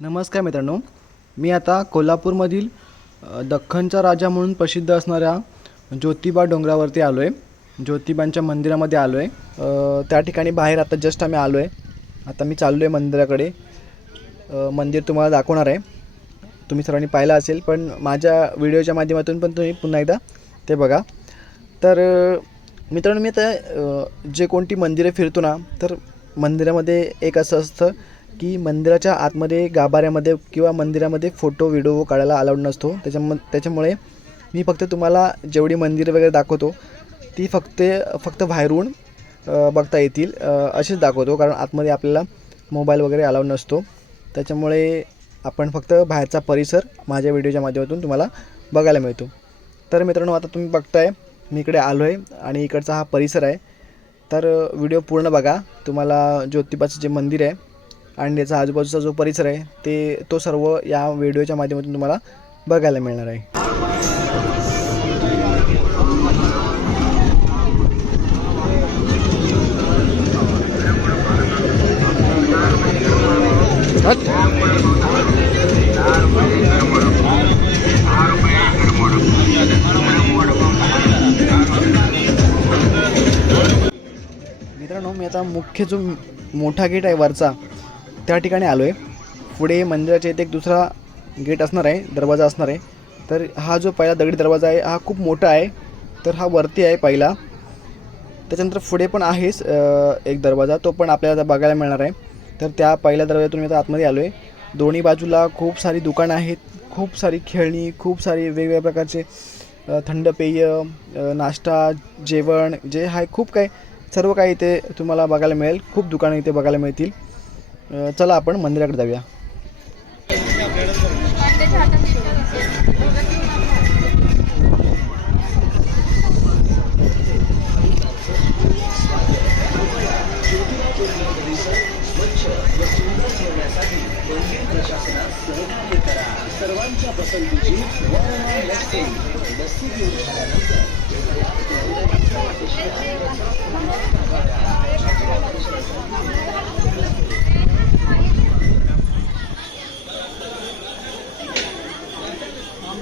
नमस्कार मित्रांनो. मी आता कोल्हापूरमधील दख्खनचा राजा म्हणून प्रसिद्ध असणाऱ्या ज्योतिबा डोंगरावरती आलो आहे ज्योतिबांच्या मंदिरामध्ये आलो आहे त्या ठिकाणी बाहेर आता जस्ट आम्ही आलो आहे आता मी चाललो आहे मंदिराकडे मंदिर तुम्हाला दाखवणार आहे. तुम्ही सर्वांनी पाहिलं असेल पण माझ्या व्हिडिओच्या माध्यमातून पण तुम्ही पुन्हा एकदा ते बघा. तर मित्रांनो मी आता जे कोणती मंदिरे फिरतो ना तर मंदिरामध्ये एक असं असतं की मंदिराच्या आतमध्ये गाभाऱ्यामध्ये किंवा मंदिरामध्ये फोटो व्हिडिओ काढायला अलाउड नसतो. त्याच्याम त्याच्यामुळे मी फक्त तुम्हाला जेवढी मंदिरं वगैरे दाखवतो ती फक्त फक्त बाहेरून बघता येतील. असेच दाखवतो कारण आतमध्ये आपल्याला मोबाईल वगैरे अलाउड नसतो. त्याच्यामुळे आपण फक्त बाहेरचा परिसर माझ्या व्हिडिओच्या माध्यमातून तुम्हाला बघायला मिळतो. तर मित्रांनो आता तुम्ही बघताय मी इकडे आलो आहे आणि इकडचा हा परिसर आहे. तर व्हिडिओ पूर्ण बघा. तुम्हाला ज्योतिबाचं जे मंदिर आहे आणि त्याचा आजूबाजूचा जो परिसर आहे ते तो सर्व या व्हिडिओच्या माध्यमातून तुम्हाला बघायला मिळणार आहे. मित्रांनो मी आता मुख्य जो मोठा गेट आहे वरचा त्या ठिकाणी आलो आहे पुढे मंदिराच्या इथे एक दुसरा गेट असणार आहे दरवाजा असणार आहे. तर हा जो पहिला दगडी दरवाजा आहे हा खूप मोठा आहे. तर हा वरती आहे पहिला. त्याच्यानंतर पुढे पण आहेच एक दरवाजा. तो पण आपल्याला बघायला मिळणार आहे. तर त्या पहिल्या दरवाजातून मी आता आतमध्ये आलो आहे दोन्ही बाजूला खूप सारी दुकानं आहेत. खूप सारी खेळणी खूप सारी वेगवेगळ्या प्रकारचे थंड पेय नाश्ता जेवण जे आहे खूप काही सर्व काही इथे तुम्हाला बघायला मिळेल. खूप दुकानं इथे बघायला मिळतील. चला आपण मंदिराकडे जाऊया. सर्वांच्या पसंतीची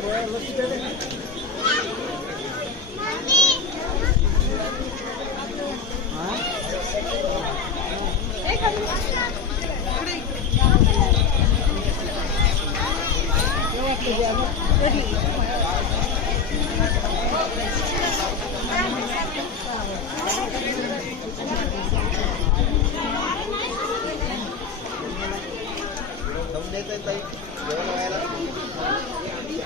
वहिनी चला थंडगार पाण्या लस्सी घ्या आणि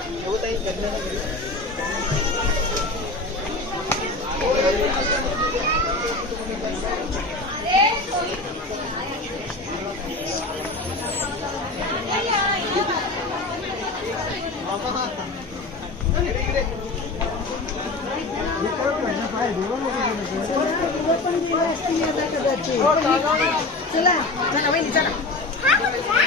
जीवाला कारवा द्या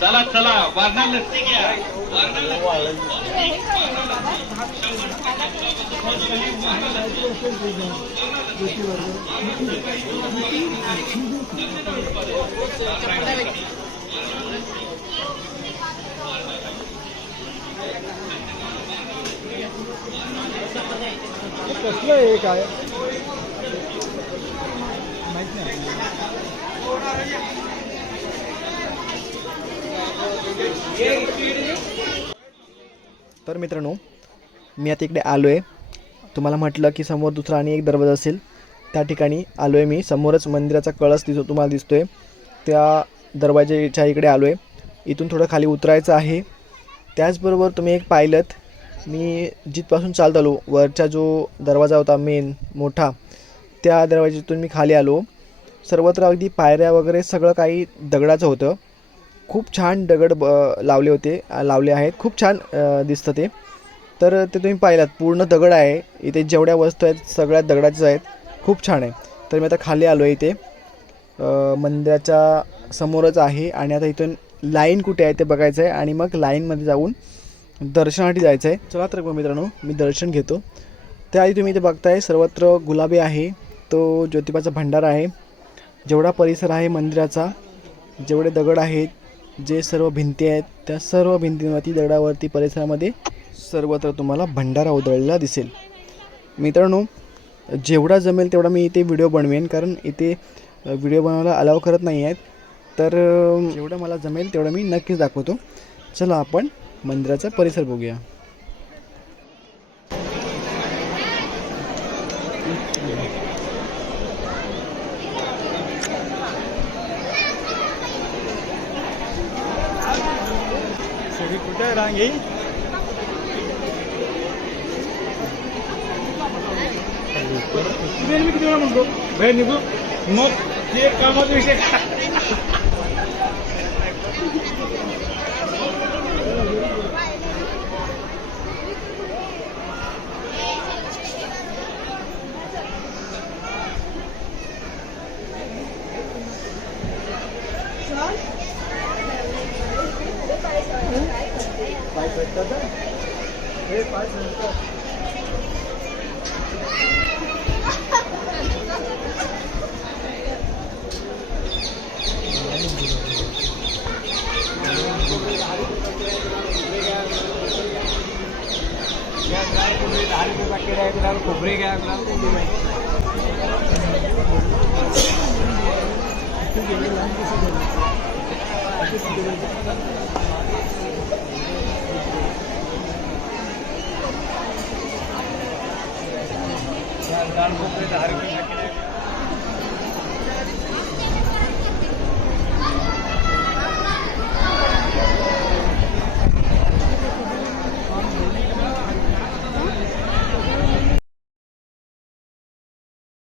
चला चला वारणा लस्सी घ्या कसलं आहे काय तर मित्रांनो मी आता इकडे आलो आहे तुम्हाला म्हटलं की समोर दुसरा आणि एक दरवाजा असेल. त्या ठिकाणी आलो आहे मी. समोरच मंदिराचा कळस दिसतो तुम्हाला दिसतो आहे त्या दरवाजाच्या इकडे आलो आहे इथून थोडं खाली उतरायचं आहे. त्याचबरोबर तुम्ही एक पाहिलं मी जिथपासून चालत आलो वरचा जो दरवाजा होता मेन मोठा त्या दरवाज्यातून मी खाली आलो. सर्वत्र अगदी पायऱ्या वगैरे सगळं काही दगडाचं होतं. खूप छान दगड ब लावले होते लावले आहेत. खूप छान दिसतं ते. तर ते तुम्ही पाहिलात पूर्ण दगड आहे. इथे जेवढ्या वस्तू आहेत सगळ्या दगडाच्याच आहेत. खूप छान आहे. तर मी आता खाली आलो आहे इथे. मंदिराच्या समोरच आहे आणि आता इथून लाईन कुठे आहे ते बघायचं आहे आणि मग लाईनमध्ये जाऊन दर्शनासाठी जायचं आहे. चला तर मग मित्रांनो मी दर्शन घेतो. त्याआधी तुम्ही इथे बघताय सर्वत्र गुलाबी आहे. तो ज्योतिबाचा भंडार आहे. जेवढा परिसर आहे मंदिराचा जेवढे दगड आहेत जे सर्व भिंती आहेत त्या सर्व भिंतींवरती दगडावरती परिसरामध्ये सर्वत्र तुम्हाला भंडारा उधळलेला दिसेल. मित्रांनो जेवढा जमेल तेवढा मी इथे व्हिडिओ बनवेन कारण इथे व्हिडिओ बनवायला अलाव करत नाही आहेत. तर जेवढं मला जमेल तेवढं मी नक्कीच दाखवतो. चला आपण मंदिराचा परिसर बघूया. कुठे Rangi? Gidelim gidiyor namaz bu. Ben bu not diye kalmadı işte. Vai, vai, केले आहेत लाल खोबरे घ्या लाल खोबरे दहा